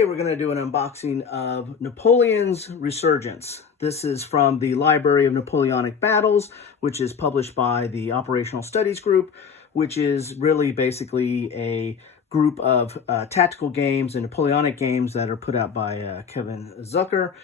Today we're going to do an unboxing of Napoleon's Resurgence. This is from the Library of Napoleonic Battles, which is published by the Operational Studies Group, which is really basically a group of tactical games and Napoleonic games that are put out by Kevin Zucker,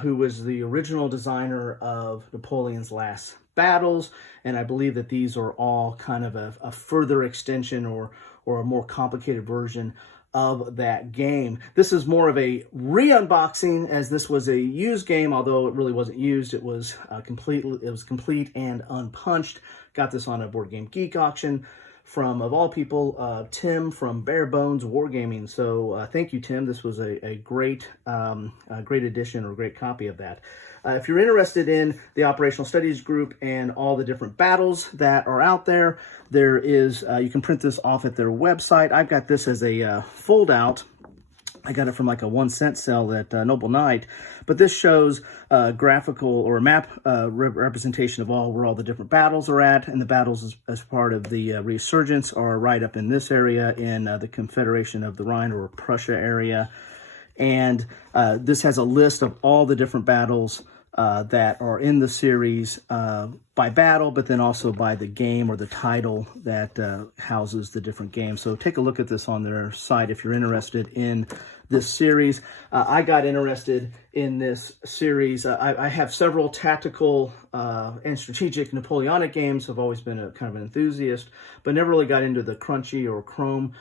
who was the original designer of Napoleon's last battles. And I believe that these are all kind of a further extension or a more complicated version of that game. This is more of a re-unboxing, as this was a used game, although it really wasn't used. It was complete and unpunched. Got this on a Board Game Geek auction from, of all people, Tim from Bare Bones Wargaming. So thank you, Tim. This was a great edition or a great copy of that. If you're interested in the Operational Studies Group and all the different battles that are out there, there is, you can print this off at their website. I've got this as a fold-out. I got it from like a 1-cent sale at Noble Knight, but this shows graphical or map representation of where all the different battles are at, and the battles as part of the Resurgence are right up in this area in the Confederation of the Rhine or Prussia area. And this has a list of all the different battles that are in the series by battle, but then also by the game or the title that houses the different games. So take a look at this on their site if you're interested in this series. I got interested in this series. I have several tactical and strategic Napoleonic games. I've always been a kind of an enthusiast, but never really got into the crunchy or chrome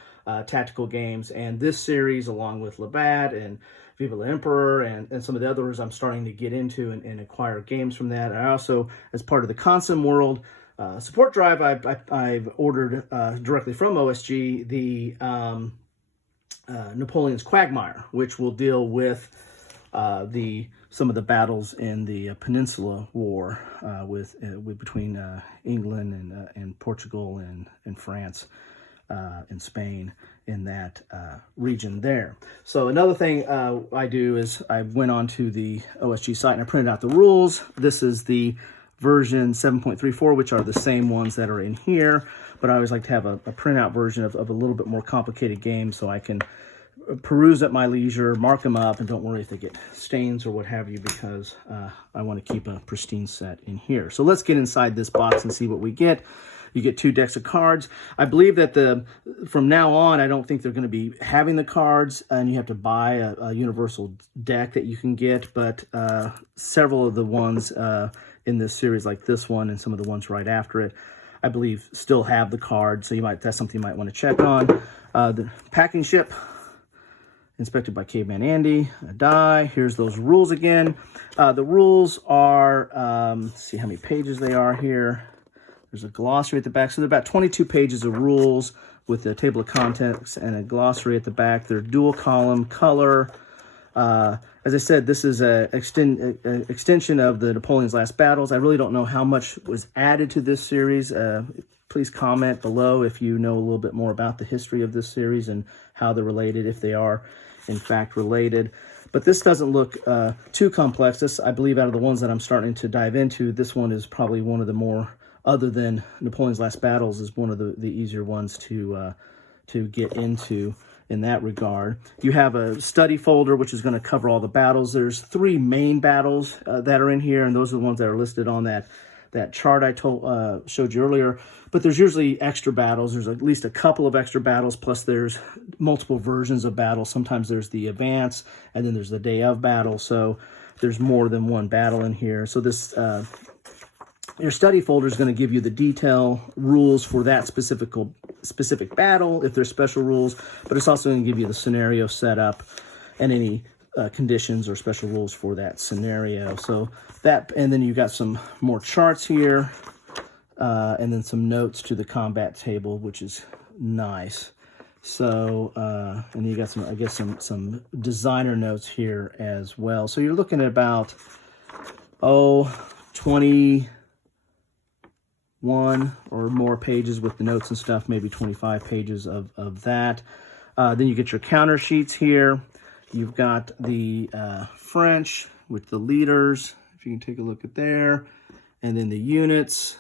tactical games. And this series, along with Labatt and Viva the Emperor and some of the others, I'm starting to get into and acquire games from that. I also, as part of the Consim World support drive, I've ordered directly from OSG the Napoleon's Quagmire, which will deal with some of the battles in the Peninsula War between England and Portugal and France and Spain in that region there. So another thing I do is I went on to the OSG site and I printed out the rules. This is the version 7.34, which are the same ones that are in here, but I always like to have a printout version of a little bit more complicated game so I can peruse at my leisure, mark them up, and don't worry if they get stains or what have you, because I want to keep a pristine set in here. So let's get inside this box and see what we get. You get 2 decks of cards. I believe that from now on, I don't think they're going to be having the cards, and you have to buy a universal deck that you can get, but several of the ones in this series, like this one and some of the ones right after it, I believe still have the cards, so that's something you might want to check on. The packing ship, inspected by Caveman Andy, a die. Here's those rules again. The rules are, let's see how many pages they are here. There's a glossary at the back. So there are about 22 pages of rules with a table of contents and a glossary at the back. They're dual column, color. As I said, this is an extension of the Napoleon's Last Battles. I really don't know how much was added to this series. Please comment below if you know a little bit more about the history of this series and how they're related, if they are in fact related. But this doesn't look too complex. This, I believe, out of the ones that I'm starting to dive into, this one is probably one of the more, other than Napoleon's Last Battles, is one of the easier ones to get into in that regard. You have a study folder, which is going to cover all the battles. There's 3 main battles that are in here, and those are the ones that are listed on that chart I showed you earlier. But there's usually extra battles. There's at least a couple of extra battles, plus there's multiple versions of battles. Sometimes there's the advance, and then there's the day of battle. So there's more than one battle in here. So this your study folder is going to give you the detail rules for that specific battle, if there's special rules, but it's also going to give you the scenario setup and any conditions or special rules for that scenario. So that, and then you've got some more charts here, and then some notes to the combat table, which is nice. So, and you got some, I guess, some designer notes here as well. So you're looking at about, 21 or more pages with the notes and stuff, maybe 25 pages of that. Then you get your counter sheets here. You've got the French with the leaders, if you can take a look at there, and then the units,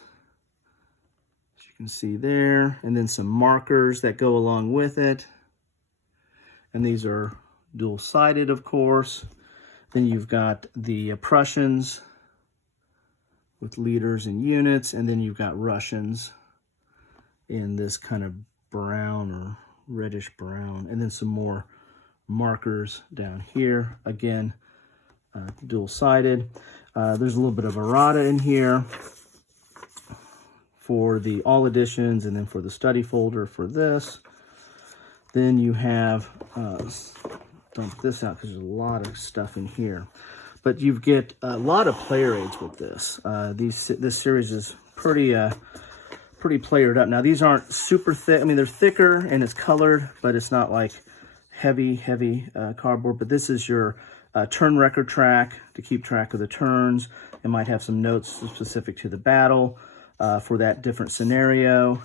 as you can see there, and then some markers that go along with it. And these are dual-sided, of course. Then you've got the Prussians with leaders and units, and then you've got Russians in this kind of brown or reddish brown, and then some more markers down here. Again, dual-sided. There's a little bit of errata in here for the all editions, and then for the study folder for this. Then you have, dump this out because there's a lot of stuff in here. But you get a lot of player aids with this. This series is pretty playered up. Now these aren't super thick. I mean, they're thicker and it's colored, but it's not like heavy cardboard. But this is your turn record track to keep track of the turns. It might have some notes specific to the battle for that different scenario.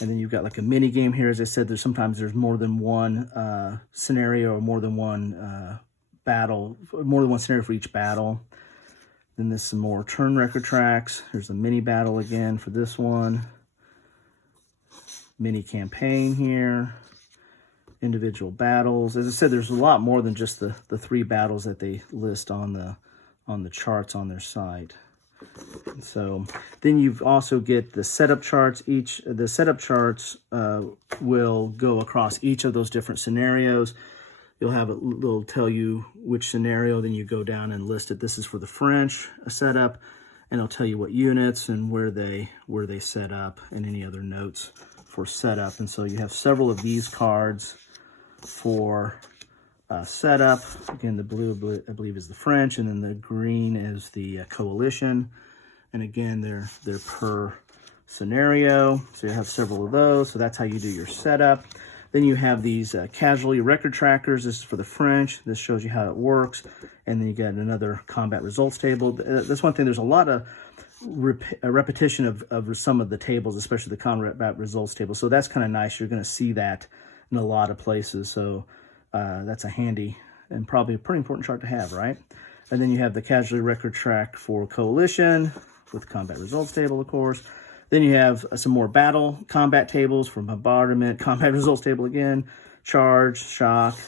And then you've got like a mini game here. As I said, sometimes there's more than one scenario, or more than one battle, more than one scenario for each battle. Then there's some more turn record tracks. There's a mini battle again for this one. Mini campaign here. Individual battles. As I said, there's a lot more than just the 3 battles that they list on the charts on their site. So then you also get the setup charts. The setup charts will go across each of those different scenarios. You'll have it'll tell you which scenario, then you go down and list it. This is for the French setup, and it'll tell you what units and where they set up, and any other notes for setup. And so you have several of these cards for setup. Again, the blue, I believe, is the French, and then the green is the coalition. And again, they're per scenario. So you have several of those. So that's how you do your setup. Then you have these casualty record trackers. This is for the French. This shows you how it works. And then you get another combat results table. That's one thing. There's a lot of repetition of some of the tables, especially the combat results table. So that's kind of nice. You're going to see that in a lot of places. So that's a handy and probably a pretty important chart to have, right? And then you have the casualty record track for coalition with combat results table, of course. Then you have some more battle combat tables for bombardment, combat results table again, charge, shock.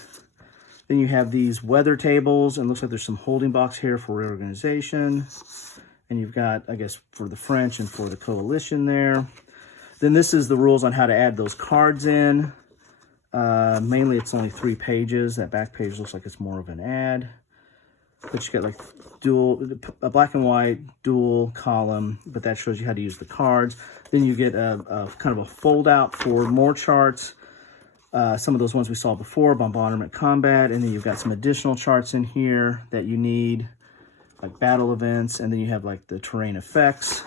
Then you have these weather tables, and it looks like there's some holding box here for reorganization. And you've got, I guess, for the French and for the coalition there. Then this is the rules on how to add those cards in. Mainly it's only 3 pages. That back page looks like it's more of an ad. But you got like a black and white dual column, but that shows you how to use the cards. Then you get a kind of a fold out for more charts. Some of those ones we saw before, bombardment, combat, and then you've got some additional charts in here that you need, like battle events, and then you have like the terrain effects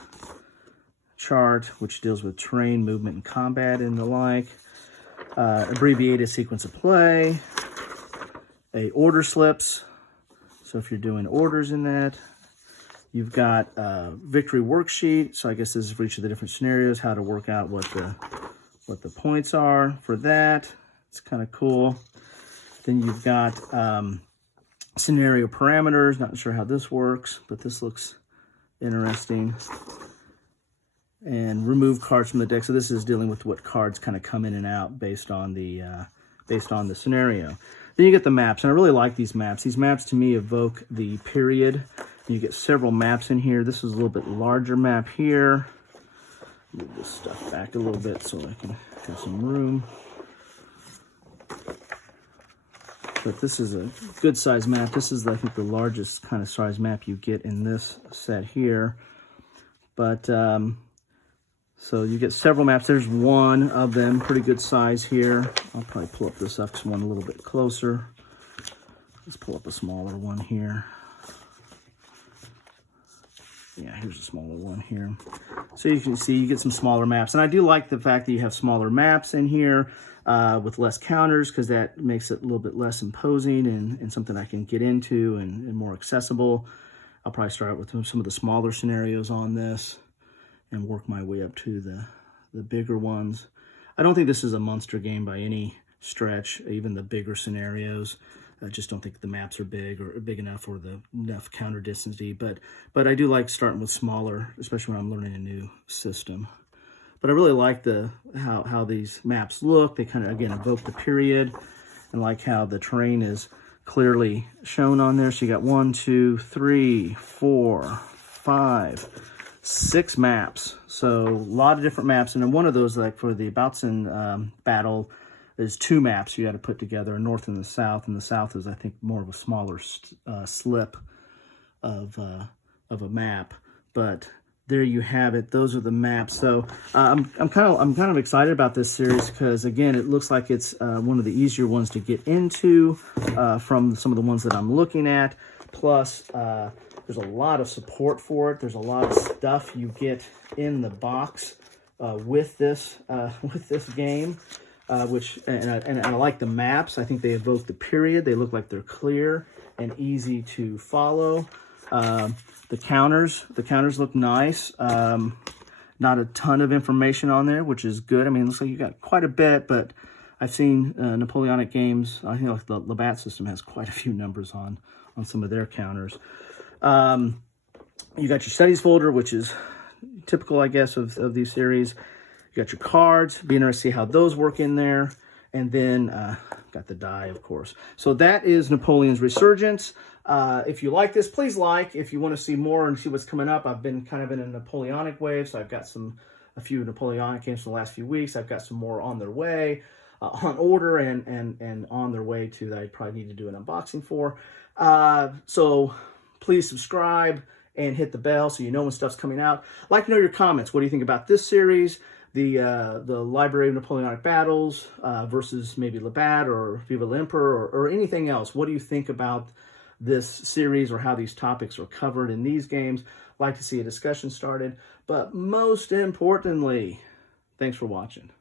chart, which deals with terrain, movement, and combat and the like. Abbreviated sequence of play, a order slips. So if you're doing orders in that, you've got a victory worksheet. So I guess this is for each of the different scenarios, how to work out what the points are for that. It's kind of cool. Then you've got scenario parameters. Not sure how this works, but this looks interesting. And remove cards from the deck. So this is dealing with what cards kind of come in and out based on the scenario. Then you get the maps, and I really like these maps. These maps to me evoke the period. You get several maps in here. This is a little bit larger map here. Move this stuff back a little bit so I can have some room. But this is a good size map. This is, I think, the largest kind of size map you get in this set here. But so you get several maps. There's one of them, pretty good size here. I'll probably pull up this one a little bit closer. Let's pull up a smaller one here. Yeah, here's a smaller one here. So you can see you get some smaller maps. And I do like the fact that you have smaller maps in here with less counters, because that makes it a little bit less imposing and something I can get into and more accessible. I'll probably start with some of the smaller scenarios on this and work my way up to the bigger ones. I don't think this is a monster game by any stretch, even the bigger scenarios. I just don't think the maps are big enough or enough counter density. But I do like starting with smaller, especially when I'm learning a new system. But I really like how these maps look. They kind of, again, evoke the period. and like how the terrain is clearly shown on there. So you got 1, 2, 3, 4, 5, 6 maps. So a lot of different maps. And then one of those, like for the Bautzen battle, is 2 maps you got to put together, a north and the south. And the south is, I think, more of a smaller slip of a map. But there you have it. Those are the maps. So I'm kind of excited about this series because, again, it looks like it's one of the easier ones to get into from some of the ones that I'm looking at. Plus, there's a lot of support for it. There's a lot of stuff you get in the box with this game. And I like the maps. I think they evoke the period. They look like they're clear and easy to follow. The counters look nice. Not a ton of information on there, which is good. I mean, it looks like you got quite a bit, but I've seen Napoleonic games. I think like the Labatt system has quite a few numbers on some of their counters. You got your studies folder, which is typical, I guess, of these series. You got your cards. Be interested to see how those work in there. And then got the die, of course. So that is Napoleon's Resurgence. If you like this, please like. If you want to see more and see what's coming up, I've been kind of in a Napoleonic wave, so I've got a few Napoleonic games from the last few weeks. I've got some more on their way, on order, and on their way to that I probably need to do an unboxing for. So please subscribe and hit the bell so you know when stuff's coming out. I'd like to know your comments. What do you think about this series? The Library of Napoleonic Battles versus maybe Labatt or Viva l'Empereur or anything else. What do you think about this series or how these topics are covered in these games? I'd like to see a discussion started. But most importantly, thanks for watching.